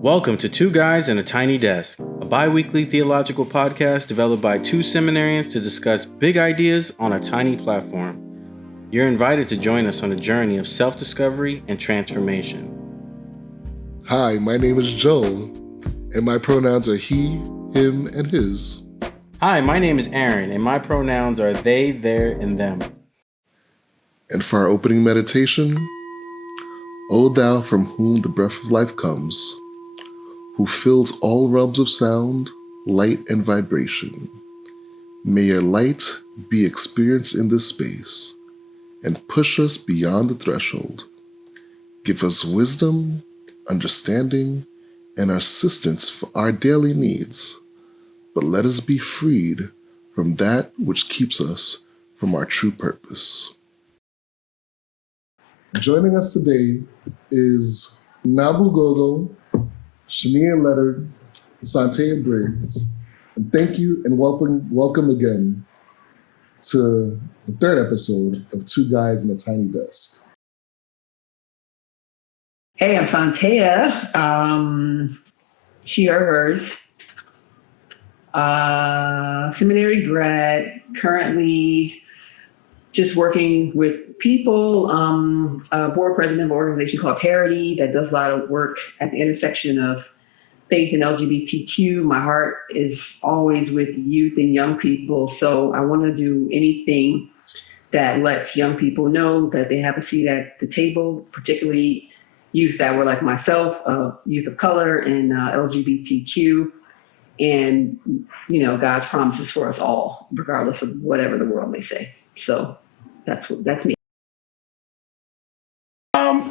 Welcome to Two Guys and a Tiny Desk, a bi-weekly theological podcast developed by two seminarians to discuss big ideas on a tiny platform. You're invited to join us on a journey of self-discovery and transformation. Hi, my name is Joel, and my pronouns are he, him, and his. Hi, my name is Aaron, and my pronouns are they, their, and them. And for our opening meditation, O thou from whom the breath of life comes, who fills all realms of sound, light, and vibration, may your light be experienced in this space and push us beyond the threshold. Give us wisdom, understanding, and assistance for our daily needs, but let us be freed from that which keeps us from our true purpose. Joining us today is Nabu Gogo, Shania Leonard, Santea Briggs, and thank you and welcome again to the third episode of Two Guys and a Tiny Desk. Hey, I'm Santea, she or hers, seminary grad, currently just working with people, board president of an organization called Parity that does a lot of work at the intersection of faith and LGBTQ. My heart is always with youth and young people, so I want to do anything that lets young people know that they have a seat at the table, particularly youth that were like myself, youth of color and LGBTQ, and God's promises for us all, regardless of whatever the world may say. So that's me.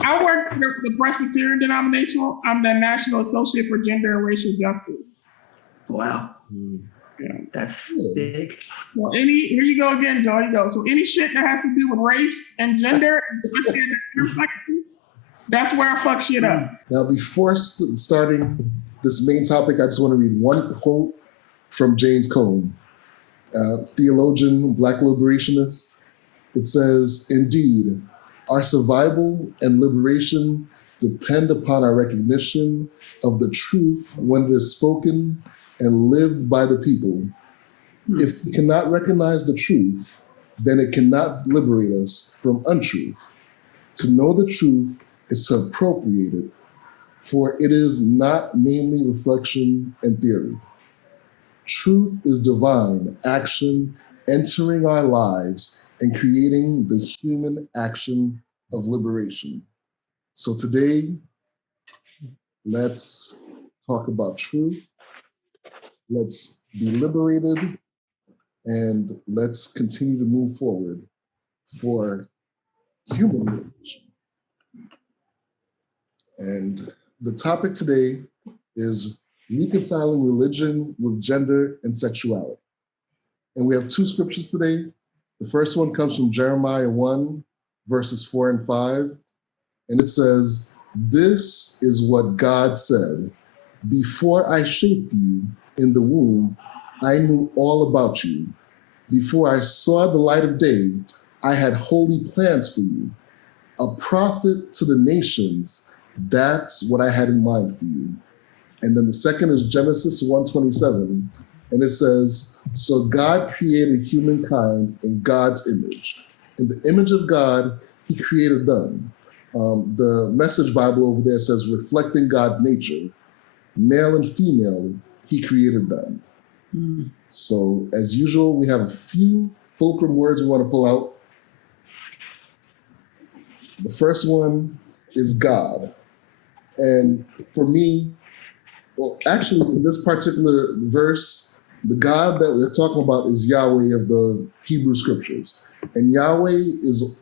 I work for the Presbyterian denomination. I'm the National Associate for Gender and Racial Justice. Wow. Yeah. That's big. Well, here you go again, Joe. Here you go. So any shit that has to do with race and gender, especially in the intersection, that's where I fuck shit up. Now, before starting this main topic, I just want to read one quote from James Cone, theologian, Black liberationist. It says, "Indeed, our survival and liberation depend upon our recognition of the truth when it is spoken and lived by the people. If we cannot recognize the truth, then it cannot liberate us from untruth. To know the truth is to appropriate it, for it is not mainly reflection and theory. Truth is divine action entering our lives and creating the human action of liberation." So today, let's talk about truth. Let's be liberated, and let's continue to move forward for human liberation. And the topic today is reconciling religion with gender and sexuality. And we have two scriptures today. The first one comes from Jeremiah 1, verses 4 and 5. And it says, "This is what God said. Before I shaped you in the womb, I knew all about you. Before I saw the light of day, I had holy plans for you. A prophet to the nations, that's what I had in mind for you." And then the second is Genesis 1:27. And it says, "So God created humankind in God's image. In the image of God, he created them." The Message Bible over there says, "Reflecting God's nature. Male and female, he created them." So as usual, we have a few fulcrum words we want to pull out. The first one is God. And for me, well, actually, in this particular verse, the God that they're talking about is Yahweh of the Hebrew scriptures. And Yahweh is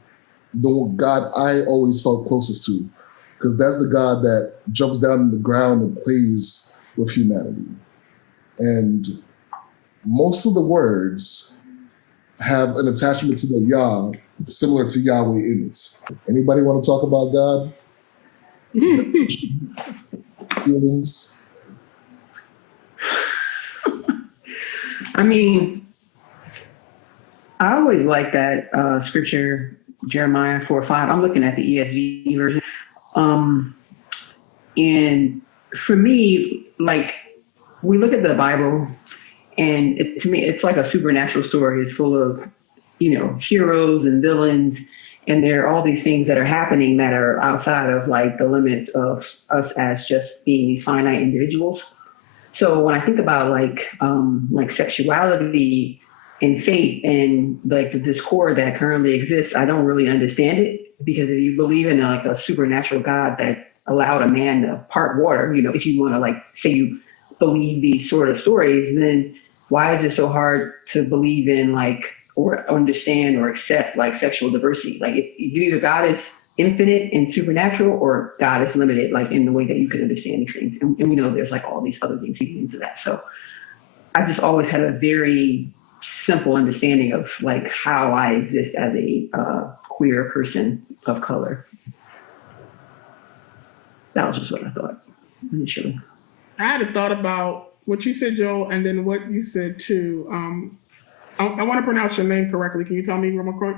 the God I always felt closest to, because that's the God that jumps down in the ground and plays with humanity. And most of the words have an attachment to the Yah, similar to Yahweh in it. Anybody want to talk about God? Feelings? I mean, I always like that scripture, Jeremiah 4:5. I'm looking at the ESV version. And for me, like, we look at the Bible, and to me, it's like a supernatural story. It's full of, heroes and villains, and there are all these things that are happening that are outside of like the limits of us as just being these finite individuals. So when I think about like sexuality and faith and like the discord that currently exists, I don't really understand it, because if you believe in like a supernatural God that allowed a man to part water, if you want to like say you believe these sort of stories, then why is it so hard to believe in like or understand or accept like sexual diversity? Like if either God is infinite and supernatural, or God is limited, like in the way that you can understand these things. And we know there's like all these other things feeding into that. So I just always had a very simple understanding of like how I exist as a queer person of color. That was just what I thought initially. I had a thought about what you said, Joel, and then what you said too. I want to pronounce your name correctly. Can you tell me real quick?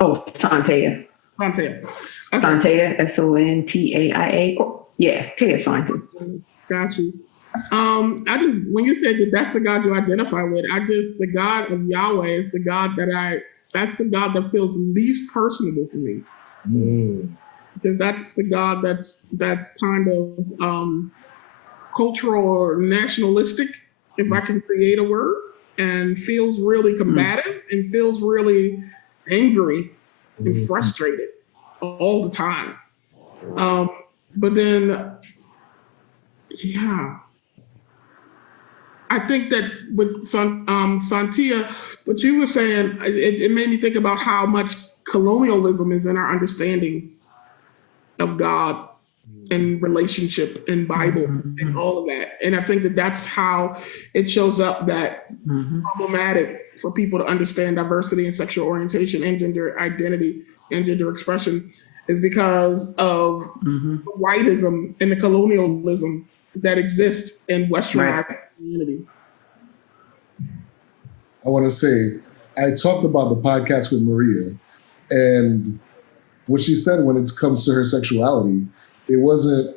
Oh, Santea. Santea. Okay. Santea, Sontaia. Oh, yeah, Taia's fine too. Got you. I just, when you said that that's the God you identify with, the God of Yahweh is the God that's the God that feels least personable for me. Because that's the God that's kind of cultural or nationalistic, if I can create a word, and feels really combative and feels really angry and frustrated all the time. But then, yeah, I think that with Santia, what you were saying, it made me think about how much colonialism is in our understanding of God and relationship and Bible and all of that. And I think that that's how it shows up that problematic for people to understand diversity and sexual orientation and gender identity and gender expression is because of the whiteism and the colonialism that exists in Western community. I want to say, I talked about the podcast with Maria, and what she said when it comes to her sexuality, it wasn't,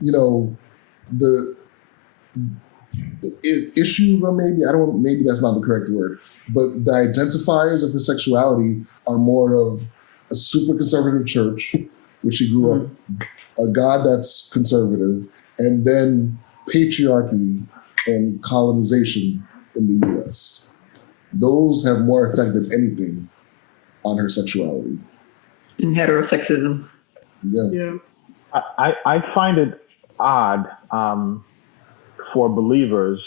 the issue, or maybe that's not the correct word, but the identifiers of her sexuality are more of a super conservative church, which she grew up, a God that's conservative, and then patriarchy and colonization in the US. Those have more effect than anything on her sexuality. And heterosexism. Yeah. I find it odd for believers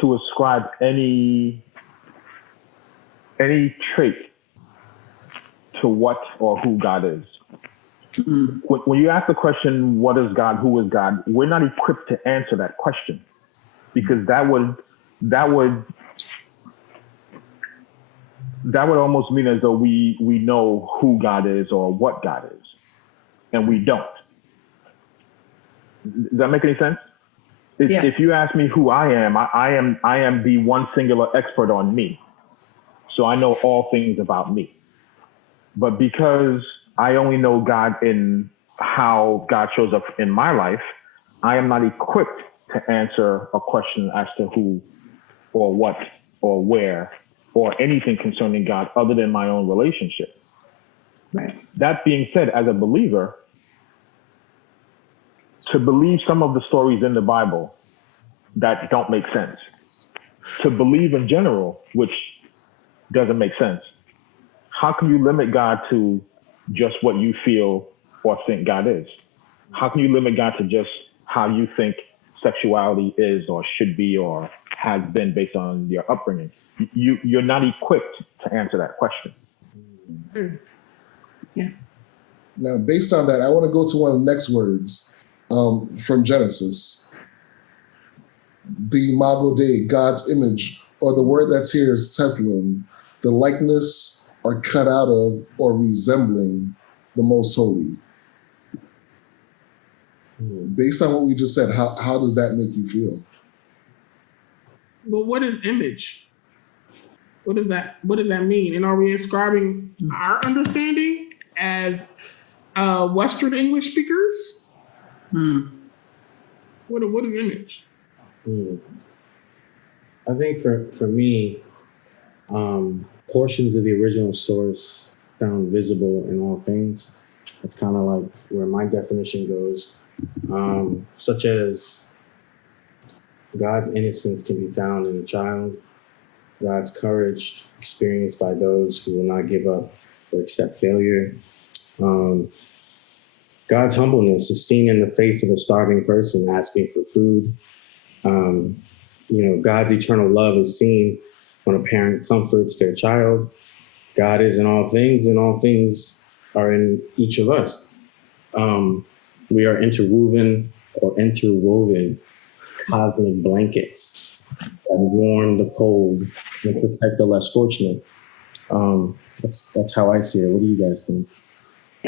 to ascribe any trait to what or who God is. When you ask the question, what is God, who is God, we're not equipped to answer that question, because that would almost mean as though we know who God is or what God is, and we don't. Does that make any sense? If you ask me who I am the one singular expert on me. So I know all things about me. But because I only know God in how God shows up in my life, I am not equipped to answer a question as to who or what or where or anything concerning God other than my own relationship. Right. That being said, as a believer, to believe some of the stories in the Bible that don't make sense, to believe in general, which doesn't make sense, how can you limit God to just what you feel or think God is? How can you limit God to just how you think sexuality is or should be or has been based on your upbringing? You're not equipped to answer that question. Yeah. Now, based on that, I want to go to one of the next words from Genesis. The imago Dei, God's image, or the word that's here is teslim, the likeness or cut out of or resembling the most holy. Based on what we just said, how does that make you feel? Well, what is image? What does that mean? And are we ascribing our understanding as Western English speakers. What is image? I think for me, portions of the original source found visible in all things. That's kind of like where my definition goes, such as God's innocence can be found in a child, God's courage experienced by those who will not give up or accept failure. God's humbleness is seen in the face of a starving person asking for food. God's eternal love is seen when a parent comforts their child. God is in all things, and all things are in each of us. We are interwoven cosmic blankets that warm the cold and protect the less fortunate. That's how I see it. What do you guys think?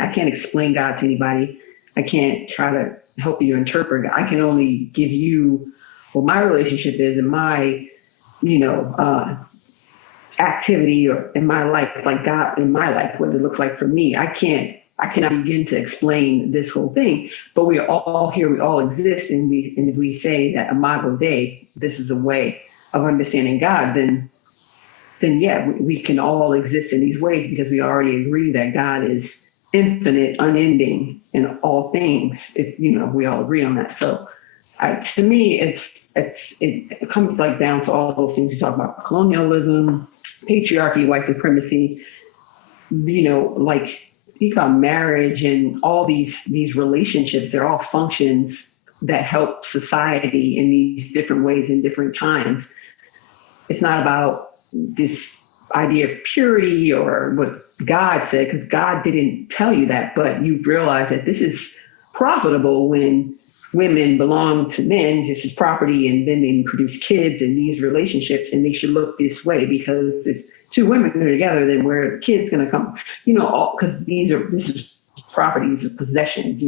I can't explain God to anybody. I can't try to help you interpret God. I can only give you what my relationship is and my, activity or in my life, like God in my life, what it looks like for me. I cannot begin to explain this whole thing, but we are all here, we all exist, and if we say that Imago Dei, this is a way of understanding God, then yeah, we can all exist in these ways because we already agree that God is infinite, unending in all things. We all agree on that. So to me, it comes like down to all those things you talk about: colonialism, patriarchy, white supremacy, like you got marriage and all these relationships. They're all functions that help society in these different ways in different times. It's not about this idea of purity or what God said, because God didn't tell you that, but you realize that this is profitable when women belong to men, this is property, and then they produce kids in these relationships, and they should look this way because if two women are together, then where the kid's going to come, because this is property, these are possessions,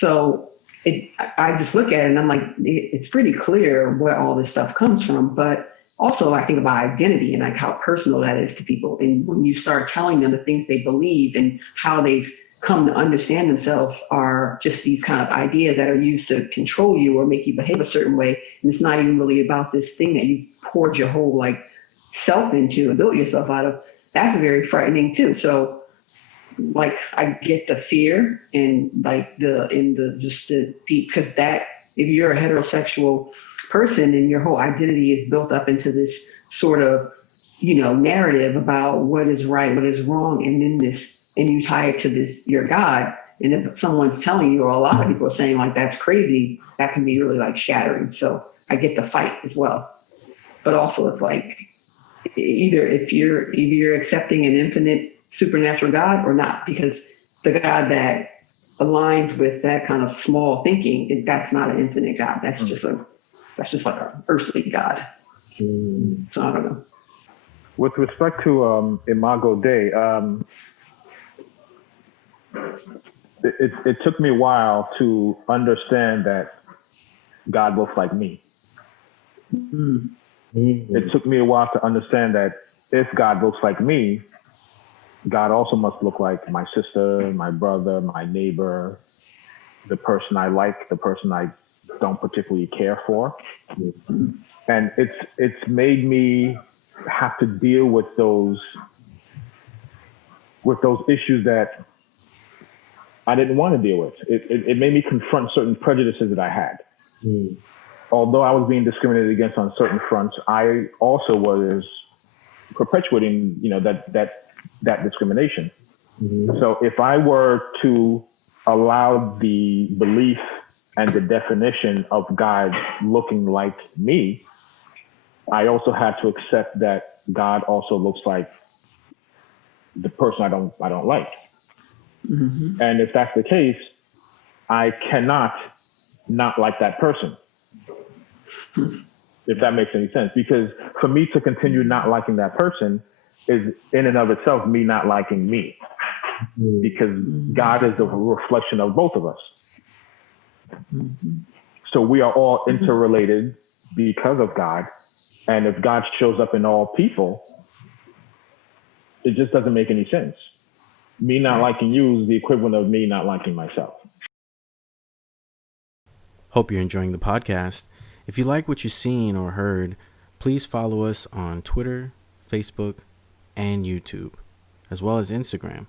So I just look at it and I'm like, it's pretty clear where all this stuff comes from, but also I think about identity and like how personal that is to people. And when you start telling them the things they believe and how they've come to understand themselves are just these kind of ideas that are used to control you or make you behave a certain way. And it's not even really about this thing that you poured your whole self into and built yourself out of. That's very frightening too. So I get the fear and because that if you're a heterosexual person and your whole identity is built up into this sort of narrative about what is right, what is wrong, and you tie it to this your God, and if someone's telling you, or a lot of people are saying that's crazy, that can be really shattering. So I get the fight as well, but also it's either if you're accepting an infinite supernatural God or not, because the God that aligns with that kind of small thinking, that's not an infinite God. That's just like an earthly God. So I don't know. With respect to Imago Dei, it took me a while to understand that God looks like me. Mm-hmm. It took me a while to understand that if God looks like me, God also must look like my sister, my brother, my neighbor, the person I like, the person I don't particularly care for. Mm-hmm. And it's made me have to deal with those issues that I didn't want to deal with. It made me confront certain prejudices that I had. Mm. Although I was being discriminated against on certain fronts, I also was perpetuating, that discrimination. Mm-hmm. So if I were to allow the belief and the definition of God looking like me, I also had to accept that God also looks like the person I don't like. Mm-hmm. And if that's the case, I cannot not like that person. If that makes any sense. Because for me to continue not liking that person is in and of itself me not liking me. Because God is a reflection of both of us. So we are all interrelated because of God. And if God shows up in all people, it just doesn't make any sense. Me not liking you is the equivalent of me not liking myself. Hope you're enjoying the podcast. If you like what you've seen or heard, please follow us on Twitter, Facebook, and YouTube, as well as Instagram.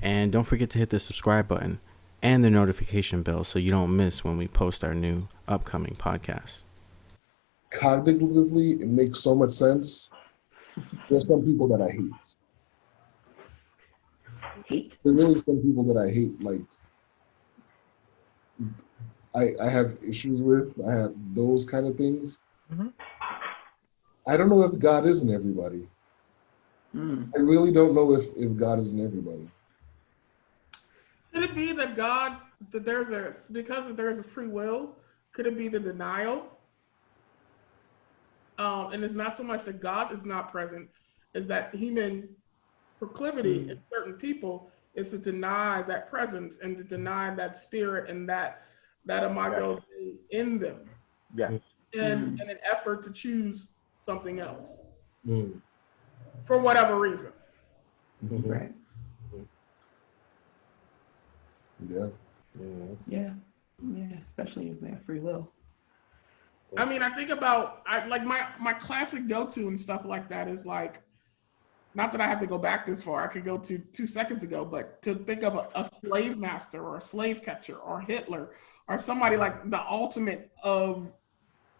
And don't forget to hit the subscribe button and the notification bell so you don't miss when we post our new upcoming podcasts. Cognitively, it makes so much sense. There's some people that I hate. There are really some people that I hate. Like, I have issues with. I have those kind of things. Mm-hmm. I don't know if God is in everybody. I really don't know if God is in everybody. Could it be that because there's a free will, could it be the denial? And it's not so much that God is not present, is that human proclivity in certain people is to deny that presence and to deny that spirit and that imago in them. Yes. And an effort to choose something else Mm. for whatever reason. Mm-hmm. Right. Yeah. Yeah. Especially if they have free will. I mean, I think about my classic go-to and stuff like that is like, not that I have to go back this far, I could go to 2 seconds ago, but to think of a slave master or a slave catcher or Hitler or somebody like the ultimate of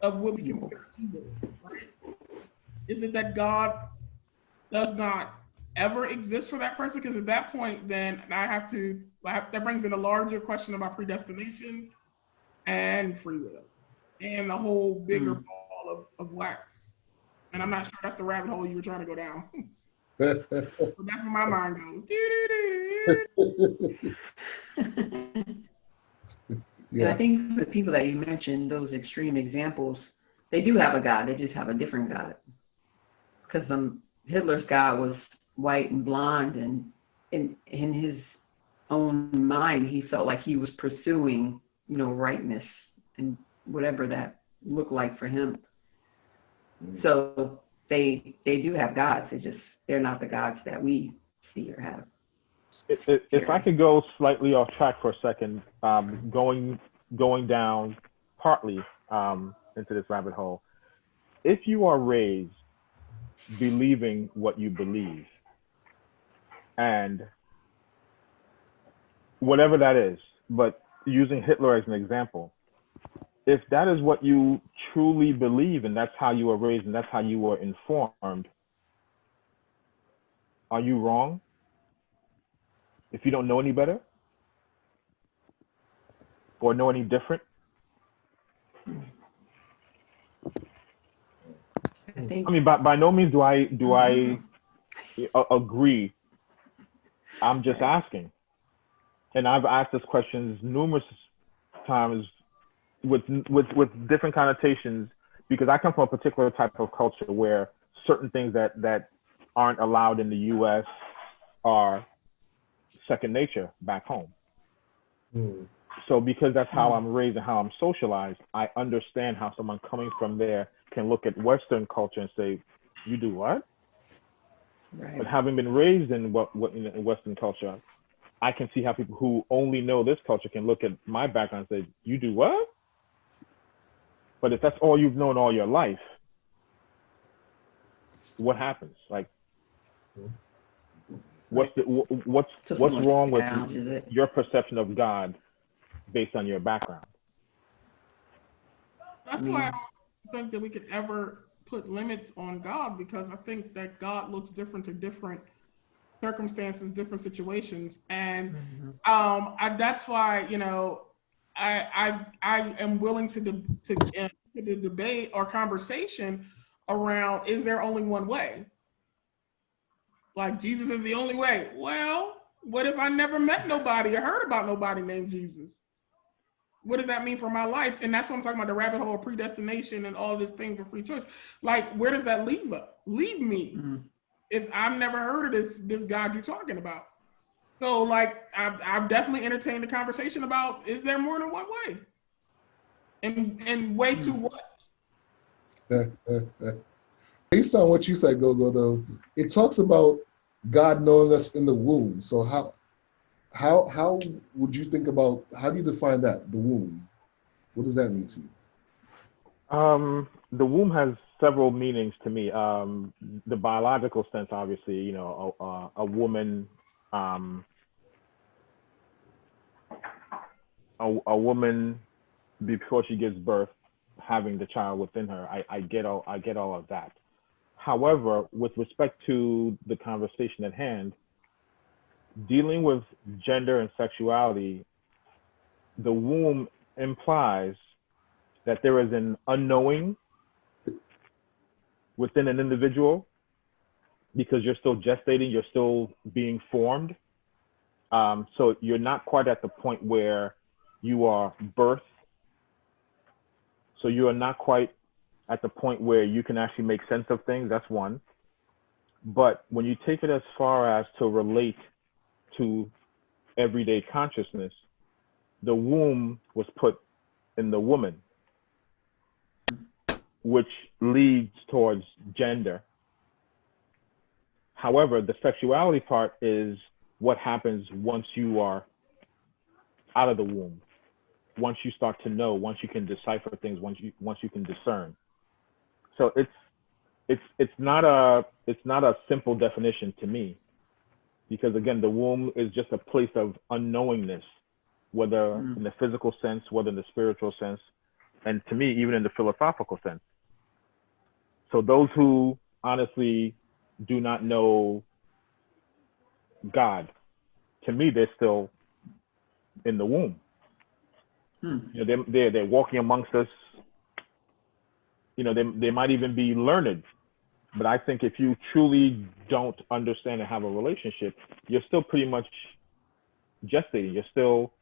what we consider evil, right? Is it that God does not ever exist for that person? Because at that point, then that brings in a larger question about predestination and free will and the whole bigger ball of wax. And I'm not sure that's the rabbit hole you were trying to go down. But that's where my mind goes. And I think the people that you mentioned, those extreme examples, they do have a God. They just have a different God. Because Hitler's God was white and blonde, and in his own mind, he felt like he was pursuing, rightness and whatever that looked like for him. So they do have gods. They're not the gods that we see or have. If I could go slightly off track for a second, going down partly into this rabbit hole. If you are raised believing what you believe, and whatever that is, but using Hitler as an example, if that is what you truly believe and that's how you were raised and that's how you were informed, are you wrong? If you don't know any better or know any different? I mean, by no means do I agree. I'm just asking. And I've asked this questions numerous times with different connotations, because I come from a particular type of culture where certain things that aren't allowed in the US are second nature back home. So because that's how I'm raised and how I'm socialized, I understand how someone coming from there can look at Western culture and say, you do what? Right. But having been raised in in Western culture, I can see how people who only know this culture can look at my background and say, you do what? But if that's all you've known all your life, what happens? Like, what's wrong with your perception of God based on your background? That's why I don't think that we could ever put limits on God, because I think that God looks different to different circumstances, different situations, and that's why I am willing to the debate or conversation around, is there only one way? Like, Jesus is the only way. Well, what if I never met nobody or heard about nobody named Jesus? What does that mean for my life? And that's what I'm talking about, the rabbit hole of predestination and all this thing for free choice. Like, where does that leave me? If I've never heard of this God you're talking about? So, like, I've definitely entertained the conversation about, is there more than one way? And way to what? Based on what you said, Go-Go, though, it talks about God knowing us in the womb. So how would you think about, how do you define that, the womb? What does that mean to you? The womb has several meanings to me. The biological sense, obviously, you know, a woman, a woman before she gives birth, having the child within her. I get all of that. However, with respect to the conversation at hand, dealing with gender and sexuality, the womb implies that there is an unknowing within an individual because you're still gestating, you're still being formed. So you're not quite at the point where you are birthed. So you are not quite at the point where you can actually make sense of things. That's one. But when you take it as far as to relate to everyday consciousness, the womb was put in the woman, which leads towards gender. However, the sexuality part is what happens once you are out of the womb, once you start to know, once you can decipher things, once you can discern. So it's not a simple definition to me, because again, the womb is just a place of unknowingness, whether in the physical sense, whether in the spiritual sense, and to me, even in the philosophical sense. So those who honestly do not know God, to me, they're still in the womb. You know, they're walking amongst us. You know, they might even be learned, but I think if you truly don't understand and have a relationship, you're still pretty much gestating. You're still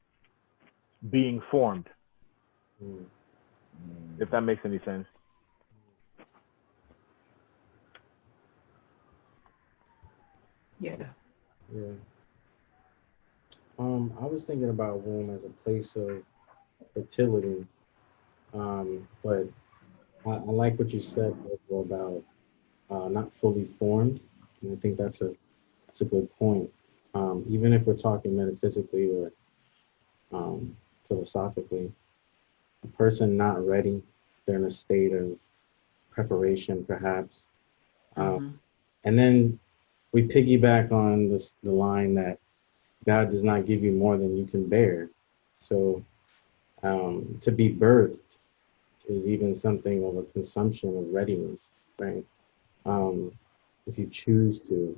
being formed. If that makes any sense. Yeah. I was thinking about womb as a place of fertility, but I like what you said about not fully formed, and I think that's a good point. Even if we're talking metaphysically or philosophically, a person not ready, they're in a state of preparation, perhaps. And then we piggyback on the line that God does not give you more than you can bear. So to be birthed is even something of a consumption of readiness, right? If you choose to.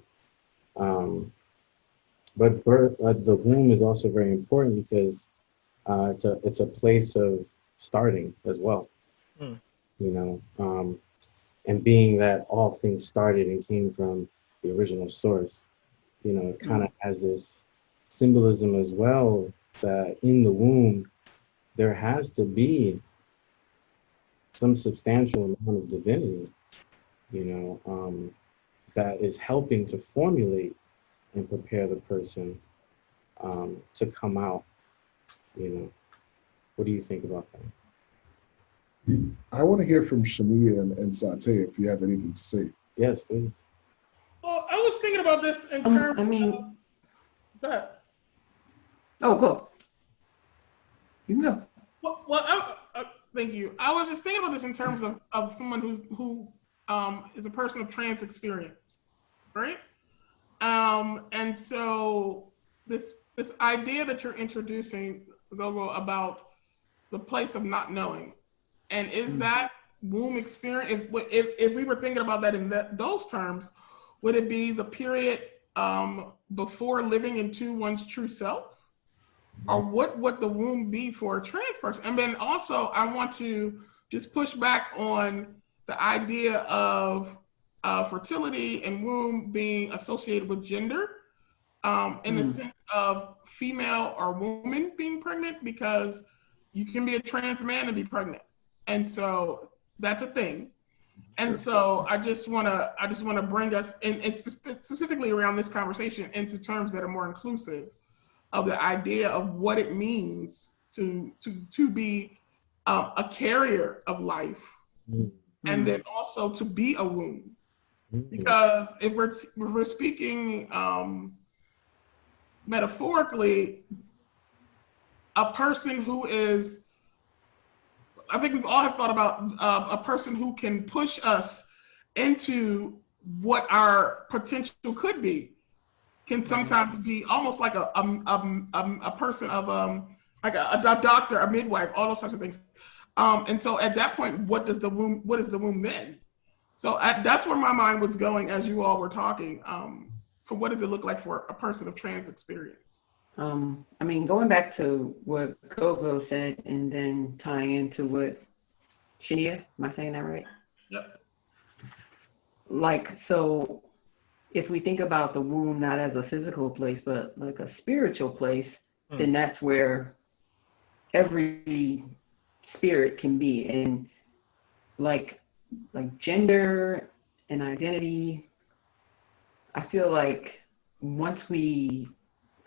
But birth, the womb is also very important because it's a place of starting as well, you know, and being that all things started and came from the original source, you know, it kind of has this symbolism as well that in the womb there has to be some substantial amount of divinity, you know, that is helping to formulate and prepare the person to come out, you know. What do you think about that? I want to hear from Shania and Satay if you have anything to say. Yes, please. Well, I was thinking about this in terms Go ahead. Oh, go. You can go. Well, thank you. I was just thinking about this in terms of someone who is a person of trans experience, right? And so this idea that you're introducing, Gogo, about the place of not knowing, and is that womb experience? If we were thinking about that in those terms, would it be the period before living into one's true self? Or what would the womb be for a trans person? And then also, I want to just push back on the idea of fertility and womb being associated with gender in the sense of female or woman being pregnant, because you can be a trans man and be pregnant. And so that's a thing. And so I just want to bring us in, and specifically around this conversation, into terms that are more inclusive of the idea of what it means to be a carrier of life, and then also to be a womb. Because if we're speaking metaphorically, a person who is, I think we've all have thought about a person who can push us into what our potential could be, can sometimes be almost like a person of like a doctor, a midwife, all those types of things. And so at that point, what is the womb then? So that's where my mind was going as you all were talking. For what does it look like for a person of trans experience? I mean, going back to what Coco said and then tying into what Shania, am I saying that right? Yep. Like, so if we think about the womb not as a physical place, but like a spiritual place, then that's where every spirit can be. And like gender and identity, I feel like once we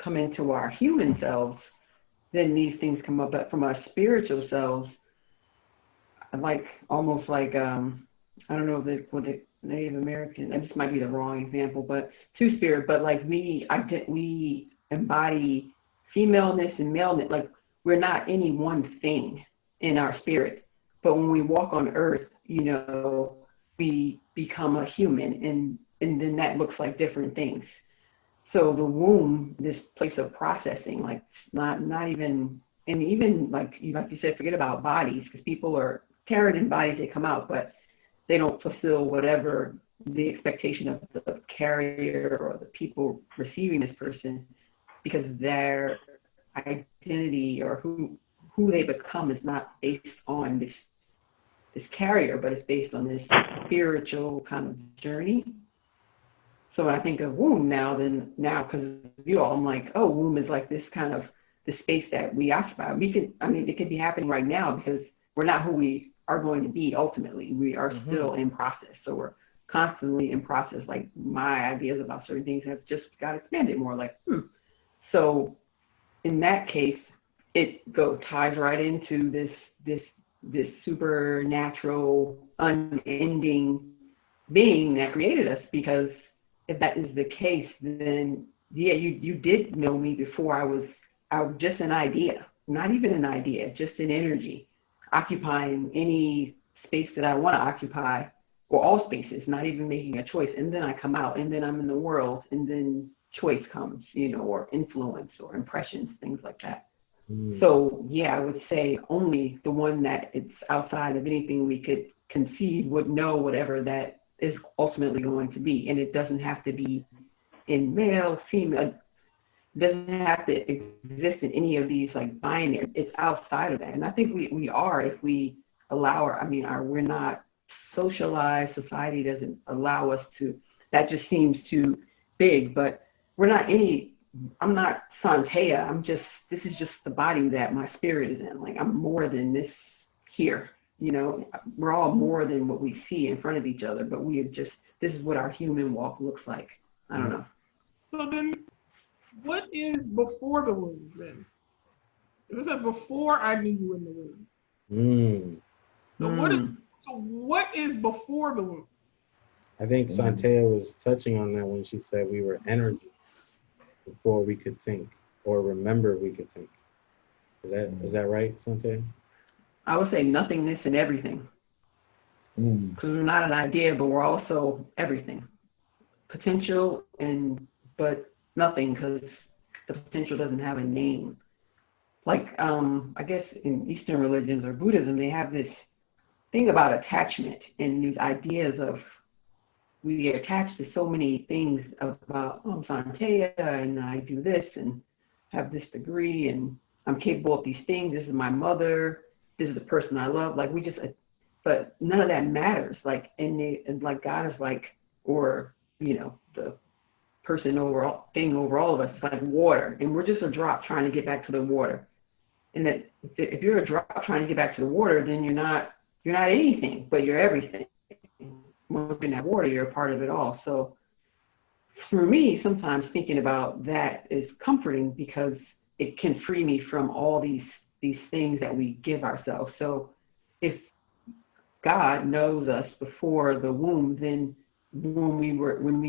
come into our human selves, then these things come up. But from our spiritual selves, like almost like I don't know what the Native American, this might be the wrong example, but two spirit, but like we embody femaleness and maleness. Like we're not any one thing in our spirit, but when we walk on earth, you know, we become a human, and then that looks like different things. So the womb, this place of processing, like not even, and even like you said, forget about bodies, because people are carried in bodies, they come out, but they don't fulfill whatever the expectation of the carrier or the people receiving this person, because their identity or who they become is not based on this carrier, but it's based on this spiritual kind of journey. So when I think of womb now, because of you all, I'm like, oh, womb is like this kind of the space that we occupy. It could be happening right now because we're not who we are going to be ultimately. We are still in process. So we're constantly in process. Like my ideas about certain things have just got expanded more. Like, So in that case, it ties right into this supernatural, unending being that created us. Because if that is the case, then yeah, you did know me before I was just an idea, not even an idea, just an energy, occupying any space that I want to occupy, or all spaces, not even making a choice. And then I come out, and then I'm in the world, and then choice comes, or influence or impressions, things like that. So yeah, I would say only the one that it's outside of anything we could conceive would know whatever that is ultimately going to be. And it doesn't have to be in male, female, doesn't have to exist in any of these like binary. It's outside of that. And I think we are, if we allow we're not socialized, society doesn't allow us to, that just seems too big, but we're not I'm not Santea, this is just the body that my spirit is in. Like I'm more than this here, we're all more than what we see in front of each other, but this is what our human walk looks like. I don't know. So then, what is before the womb then? This says before I knew you in the womb. So what is before the womb? I think Santea was touching on that when she said we were energies before we could think or remember we could think. Is that right, Santea? I would say nothingness and everything. Because we're not an idea, but we're also everything. Potential but nothing, because the potential doesn't have a name. Like, I guess in Eastern religions or Buddhism, they have this thing about attachment and these ideas of, we attach to so many things about, I'm Santea and I do this and have this degree and I'm capable of these things. This is my mother. This is the person I love. Like but none of that matters. Like, and like God is like, or, the person over all of us is like water. And we're just a drop trying to get back to the water. And that if you're a drop trying to get back to the water, then you're not anything, but you're everything. When you're in that water, you're a part of it all. So for me, sometimes thinking about that is comforting because it can free me from all these things that we give ourselves. So if God knows us before the womb, then when we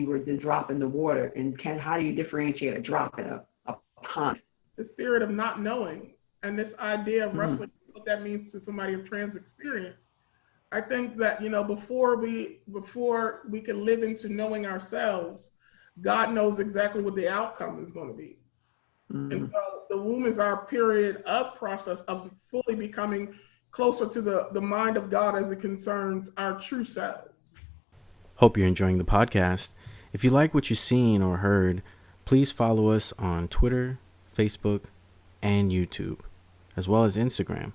were the drop in the water. And how do you differentiate a drop in a pond? The spirit of not knowing, and this idea of Mm. wrestling, what that means to somebody of trans experience. I think that, before we can live into knowing ourselves, God knows exactly what the outcome is going to be. Mm. And so the womb is our period of process of fully becoming closer to the mind of God as it concerns our true selves. Hope you're enjoying the podcast. If you like what you've seen or heard, please follow us on Twitter, Facebook, and YouTube, as well as Instagram.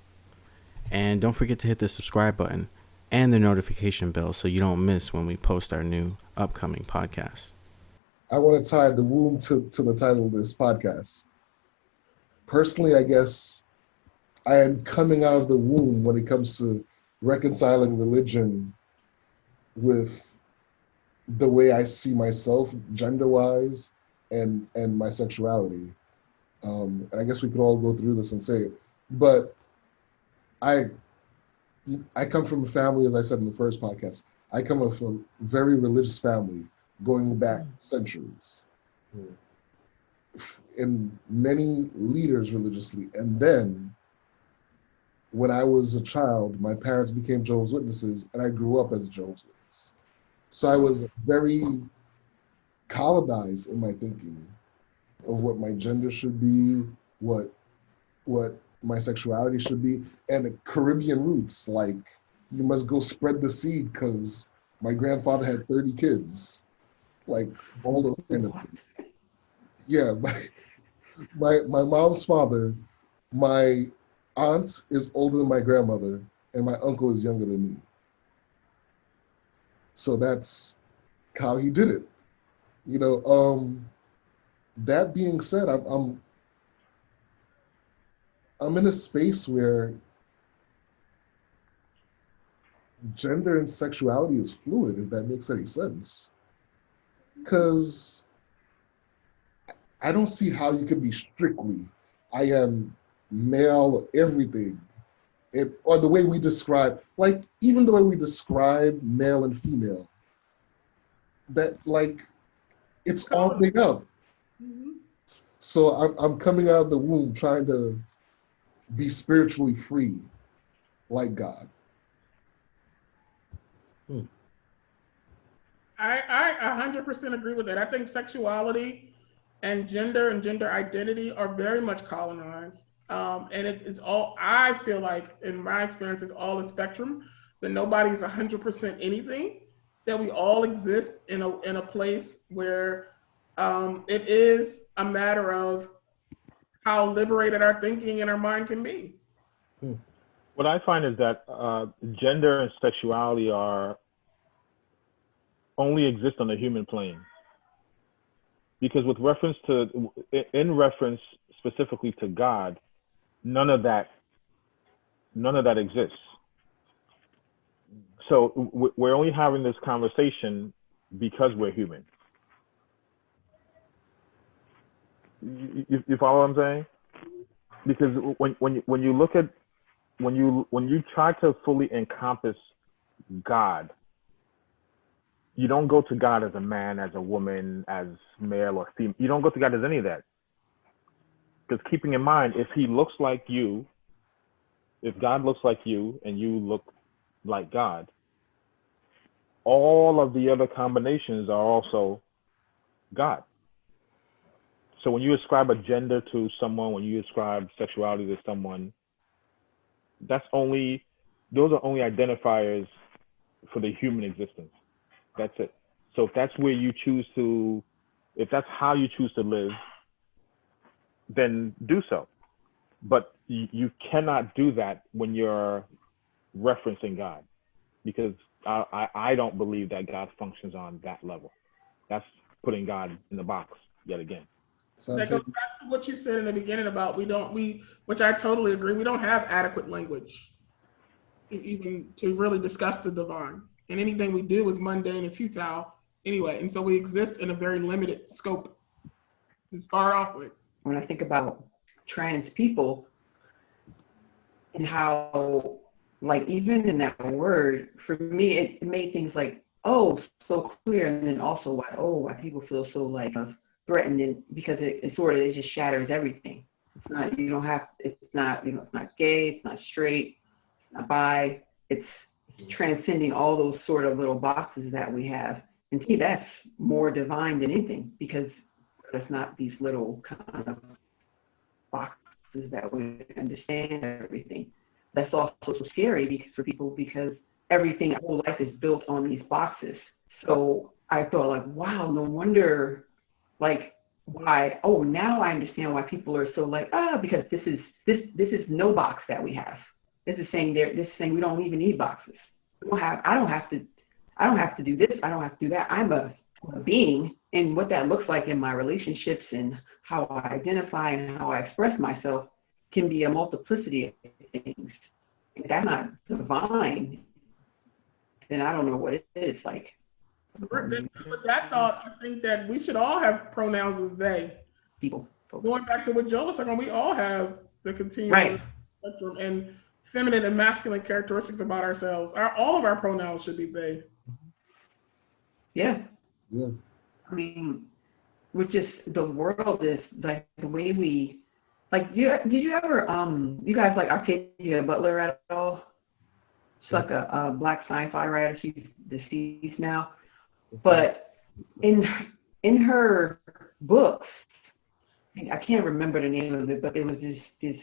And don't forget to hit the subscribe button and the notification bell so you don't miss when we post our new upcoming podcasts. I want to tie the womb to the title of this podcast. Personally, I guess I am coming out of the womb when it comes to reconciling religion with the way I see myself gender-wise and my sexuality. And I guess we could all go through this and say it. But I come from a family, as I said in the first podcast, I come from a very religious family going back centuries. And many leaders religiously. And then when I was a child, my parents became Jehovah's Witnesses, and I grew up as a Jehovah's Witness. So I was very colonized in my thinking of what my gender should be, what my sexuality should be, and Caribbean roots, like you must go spread the seed because my grandfather had 30 kids, like all those kind of things. Yeah, my mom's father, my aunt is older than my grandmother, and my uncle is younger than me. So that's how he did it. That being said, I'm in a space where gender and sexuality is fluid, if that makes any sense. Because I don't see how you could be strictly, I am male, everything. Or the way we describe, like even the way we describe male and female, that like it's all made up. Mm-hmm. So I'm coming out of the womb trying to be spiritually free, like God. I 100% agree with that. I think sexuality and gender identity are very much colonized. And it's all, I feel like, in my experience, it's all a spectrum, that nobody's 100% anything, that we all exist in a place where it is a matter of how liberated our thinking and our mind can be. What I find is that gender and sexuality only exist on the human plane. Because in reference specifically to God, none of that exists. So we're only having this conversation because we're human. You follow what I'm saying? Because when you try to fully encompass God, you don't go to God as a man, as a woman, as male or female. You don't go to God as any of that. Because keeping in mind, if he looks like you, if God looks like you and you look like God, all of the other combinations are also God. So when you ascribe a gender to someone, when you ascribe sexuality to someone, those are only identifiers for the human existence. That's it. So if that's if that's how you choose to live, then do so. But you cannot do that when you're referencing God, because I don't believe that God functions on that level. That's putting God in the box yet again. That goes back to what you said in the beginning about which I totally agree, we don't have adequate language even to really discuss the divine. And anything we do is mundane and futile anyway. And so we exist in a very limited scope to start off with. When I think about trans people and how, like, even in that word, for me, it made things like, oh, so clear, and then also why people feel so like threatened, and because it sort of, it just shatters everything. It's not, you don't have, it's not, you know, it's not gay, it's not straight, it's not bi, it's transcending all those sort of little boxes that we have. And to me, that's more divine than anything, because it's not these little kind of boxes that we understand everything. That's also so scary because for people, because everything, our whole life is built on these boxes. So I thought, like, wow, no wonder, like, why, oh, now I understand why people are so like, because this is no box that we have. This is saying we don't even need boxes. I don't have to do this, I don't have to do that. I'm a being, and what that looks like in my relationships and how I identify and how I express myself can be a multiplicity of things. If that's not divine, then I don't know what it is. Like, with that thought, I think that we should all have pronouns as they. People. Going back to what Joe was saying, we all have the continuum Right. spectrum and feminine and masculine characteristics about ourselves. All of our pronouns should be they. Yeah. Yeah. I mean, with just the world is like the way we, like, did you ever, you guys like Octavia Butler at all? She's like a black sci-fi writer. She's deceased now. But in her books, I can't remember the name of it, but it was this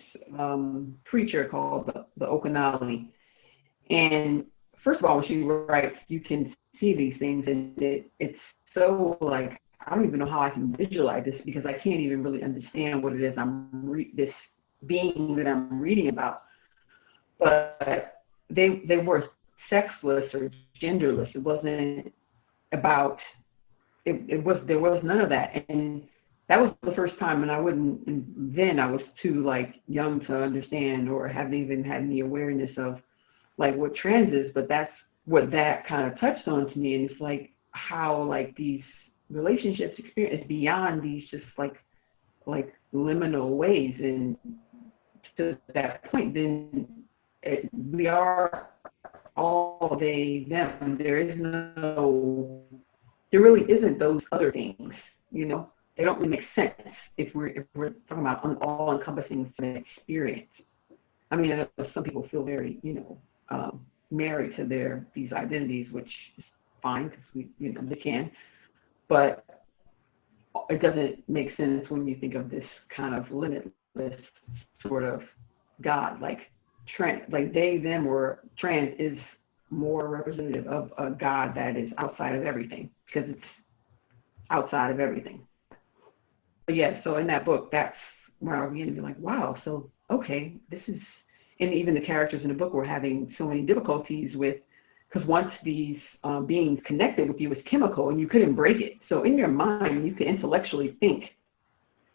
preacher called the Okanali. And first of all, when she writes, you can see these things, and it's so like, I don't even know how I can visualize this, because I can't even really understand what it is this being that I'm reading about. But they were sexless or genderless. It wasn't about, there was none of that. And that was the first time, and I was too like young to understand or haven't even had any awareness of like what trans is, but that's what that kind of touched on to me. And it's like how like these relationships experience beyond these just like liminal ways, and to that point, then we are all they, them. There really isn't those other things, you know. They don't really make sense if we're talking about an all-encompassing experience. I mean, I know some people feel very, married to these identities, which is fine because they can, but it doesn't make sense when you think of this kind of limitless sort of God, like trans, like they, them, or trans is more representative of a God that is outside of everything, because it's outside of everything. But yeah, so in that book, that's where I began to be like, wow, so okay, this is, and even the characters in the book were having so many difficulties with, because once these beings connected with you, it's chemical and you couldn't break it. So in your mind, you could intellectually think,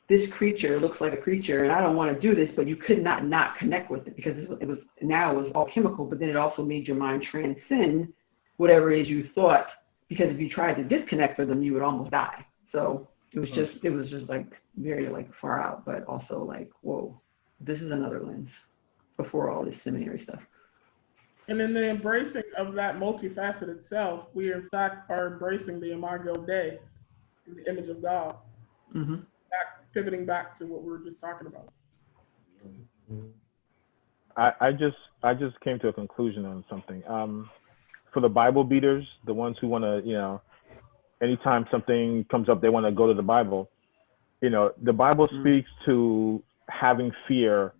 this creature looks like a creature and I don't want to do this, but you could not connect with it, because it was all chemical, but then it also made your mind transcend whatever it is you thought, because if you tried to disconnect from them, you would almost die. So it was just like very like far out, but also like, whoa, this is another lens before all this seminary stuff. And in the embracing of that multifaceted self, we in fact are embracing the Imago Dei, the image of God. Mm-hmm. Pivoting back to what we were just talking about. I just came to a conclusion on something. For the Bible beaters, the ones who want to, anytime something comes up, they want to go to the Bible. The Bible speaks to having fear,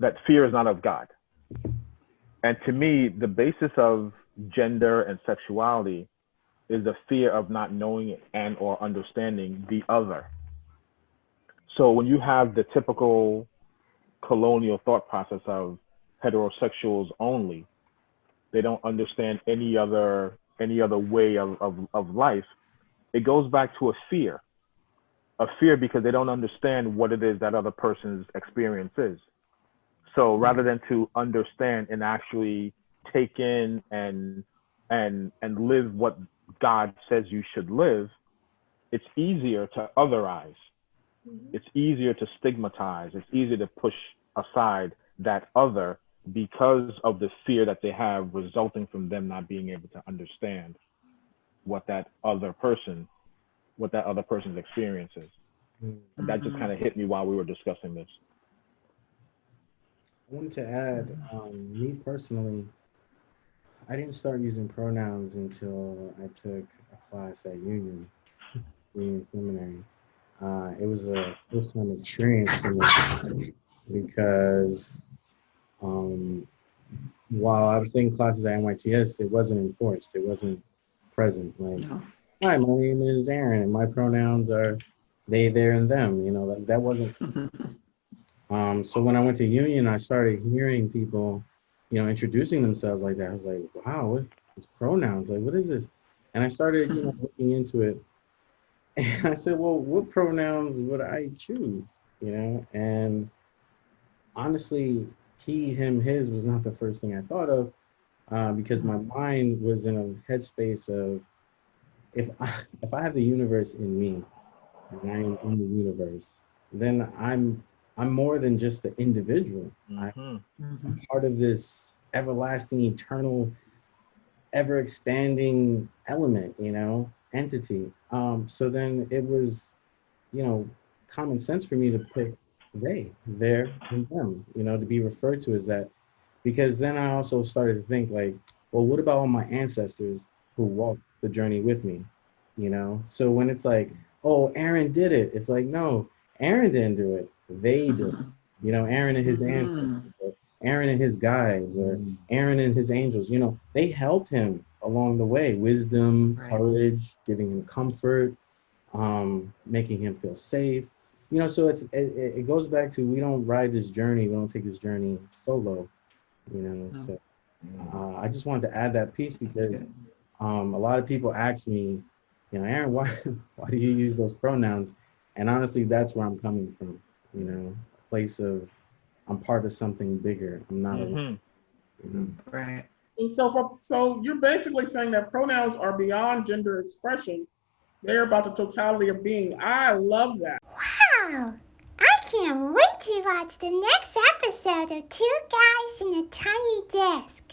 that fear is not of God. And to me, the basis of gender and sexuality is the fear of not knowing and or understanding the other. So when you have the typical colonial thought process of heterosexuals only, they don't understand any other way of life. It goes back to a fear because they don't understand what it is that other person's experience is. So rather than to understand and actually take in and live what God says you should live, it's easier to otherize. It's easier to stigmatize. It's easier to push aside that other because of the fear that they have resulting from them not being able to understand. what that other person's experience is. And that just kind of hit me while we were discussing this. I wanted to add, me personally, I didn't start using pronouns until I took a class at Union Seminary. It was a first-time experience for me because while I was taking classes at NYTS, it wasn't enforced. It wasn't present. Like, No. hi, my name is Aaron, and my pronouns are they, their, and them. You know, that wasn't. So when I went to Union, I started hearing people, you know, introducing themselves like that. I was like, wow, what is pronouns? Like, what is this? And I started, you know, looking into it. And I said, well, what pronouns would I choose? You know, and honestly, he, him, his was not the first thing I thought of, because my mind was in a headspace of if I have the universe in me and I am in the universe, then I'm more than just the individual. I'm part of this everlasting, eternal, ever expanding element, you know, entity. So then it was, you know, common sense for me to pick they, their, and them, you know, to be referred to as that. Because then I also started to think like, well, what about all my ancestors who walked the journey with me? You know? So when it's like, oh, Aaron did it, it's like, no, Aaron didn't do it. They did it. You know, Aaron and his ancestors, or Aaron and his guides, or Aaron and his angels, you know, they helped him along the way. Wisdom, courage, giving him comfort, making him feel safe. You know, so it goes back to we don't ride this journey, we don't take this journey solo, you know. So I just wanted to add that piece because a lot of people ask me, you know, Aaron, why do you use those pronouns? And honestly, that's where I'm coming from, you know, a place of I'm part of something bigger. I'm not alone. You know? Right. And so you're basically saying that pronouns are beyond gender expression. They're about the totality of being. I love that. Wow! I can't wait to watch the next episode of 2 Guys and a Tiny Desk.